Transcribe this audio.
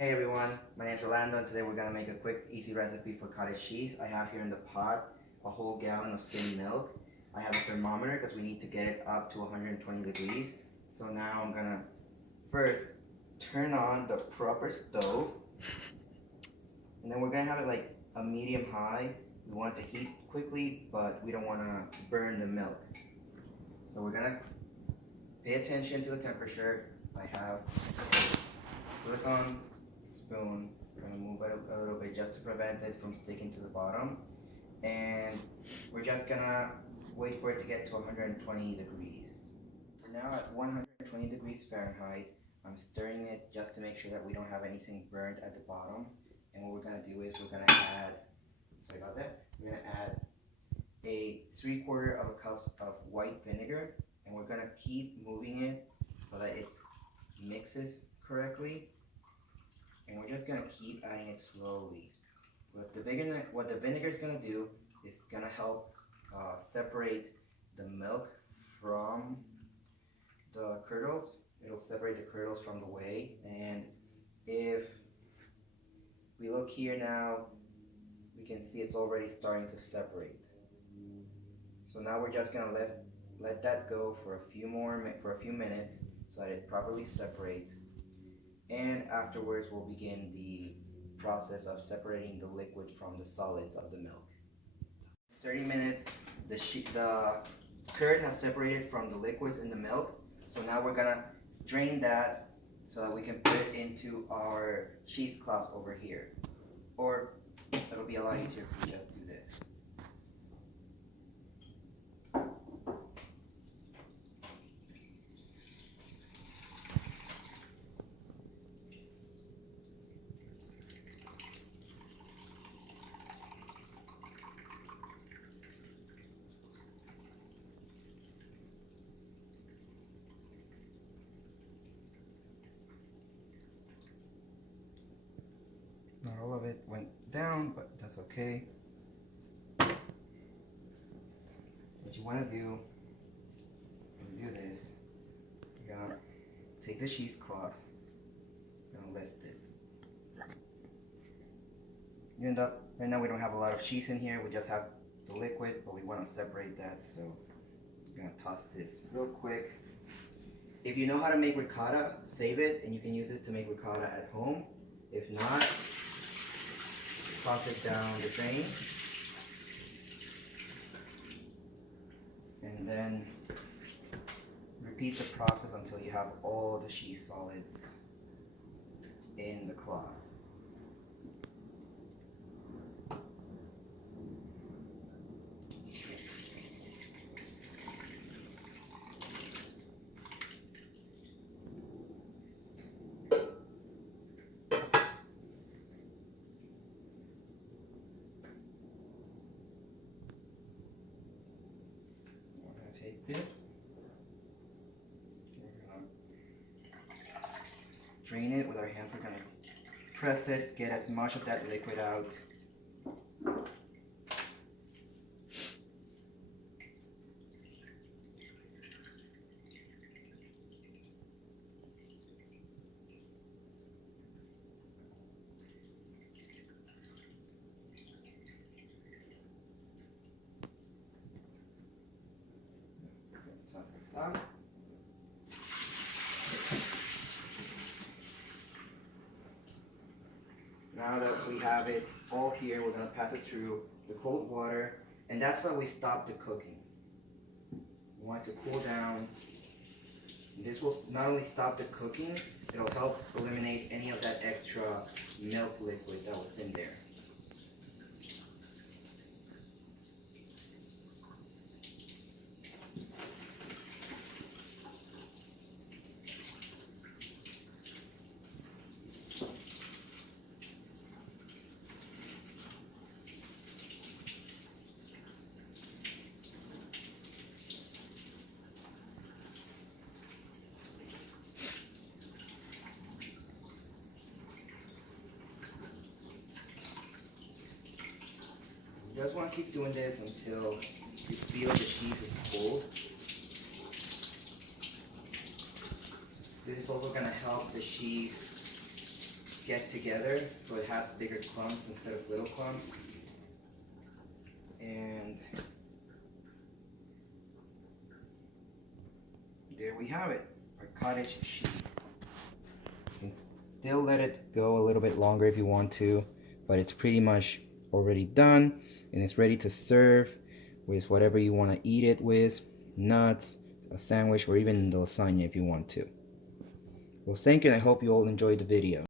Hey everyone, my name is Orlando and today we're going to make a quick, easy recipe for cottage cheese. I have here in the pot a whole gallon of skimmed milk. I have a thermometer because we need to get it up to 120 degrees. So now I'm going to first turn on the proper stove, and then we're going to have it like a medium high. We want it to heat quickly, but we don't want to burn the milk. So we're going to pay attention to the temperature. I have silicone spoon. We're going to move it a little bit just to prevent it from sticking to the bottom. And we're just going to wait for it to get to 120 degrees. We're now at 120 degrees Fahrenheit. I'm stirring it just to make sure that we don't have anything burnt at the bottom. And what we're going to do is we're going to add, sorry about that, we're going to add a 3/4 of a cup of white vinegar. And we're going to keep moving it so that it mixes correctly. And we're just going to keep adding it slowly. What the vinegar is going to do is going to help separate the milk from the curdles. It'll separate the curdles from the whey. And if we look here now, we can see it's already starting to separate. So now we're just going to let that go for a few minutes so that it properly separates. And afterwards we'll begin the process of separating the liquid from the solids of the milk. 30 minutes, the curd has separated from the liquids in the milk. So now we're gonna drain that so that we can put it into our cheesecloth over here. Or it'll be a lot easier if we just do this. Not all of it went down, but that's okay. What you want to do when you do this, you're going to take the cheesecloth, you're going to lift it. You end up, right now we don't have a lot of cheese in here, we just have the liquid, but we want to separate that, so you're going to toss this real quick. If you know how to make ricotta, save it, and you can use this to make ricotta at home. If not, toss it down the drain, and then repeat the process until you have all the cheese solids in the cloth. Take this, we're going to strain it with our hands. We're going to press it, get as much of that liquid out. Toss this out. Now that we have it all here, we're going to pass it through the cold water, and that's when we stop the cooking. We want it to cool down. This will not only stop the cooking, it'll help eliminate any of that extra milk liquid that was in there. You just want to keep doing this until you feel the cheese is cold. This is also going to help the cheese get together so it has bigger clumps instead of little clumps. And there we have it, our cottage cheese. You can still let it go a little bit longer if you want to, but it's pretty much already done and it's ready to serve with whatever you want to eat it with, nuts, a sandwich, or even the lasagna if you want to. Well, thank you, and I hope you all enjoyed the video.